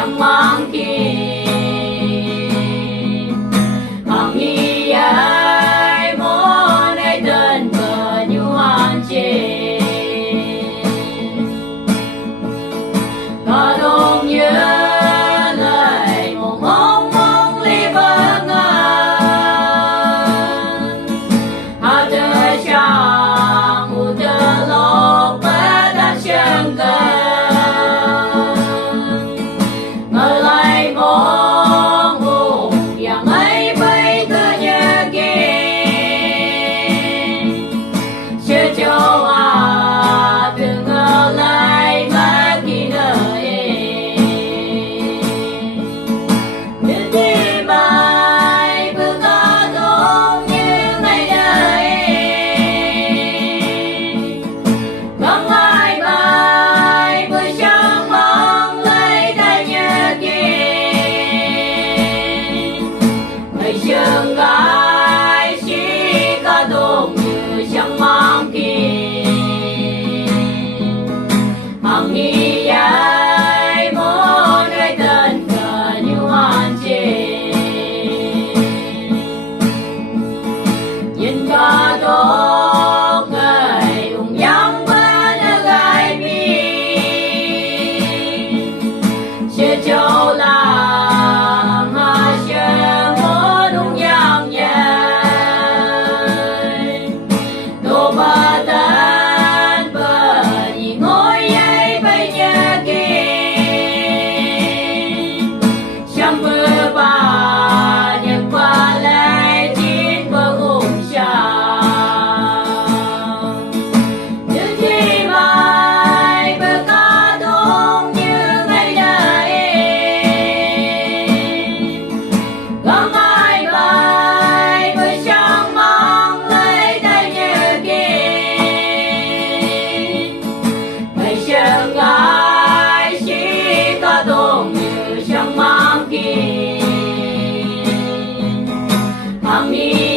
chẳng mang kia hằng nghi ai muốn ai tên cờ như hoàn chê có đông nhớ lời một mong mong ly vỡ ngàn hà tơ chàng u tơ lộc bê đã chân cờ ngờ lại mong buồn và mấy bay cơ nhớ kia chưa cho à từ ngờ lại mà kỳ đời đến đi mai bước có đúng như ngày đời không ai mai bước chẳng mong lấy tay nhớ kia ngày trường gái chỉ có đúng như chẳng mong kia hằng nghi ai muốn ai tên cờ như hoàn chê nhìn có tốt người cùng nhau bên gái mi chưa châu làm mà chưa muốn đúng nhau nhai đồ bà tên bờ nhìn ngồi ấy bây giờ kia trong mưa bà nhật qua lại chín bờ cùng chào đến khi mai bờ có đúng như ngày đời không ai mai bờ chẳng mong lấy tay nhớ kia ngày chẳng ai chỉ có đúng như chẳng mong kia hằng nghi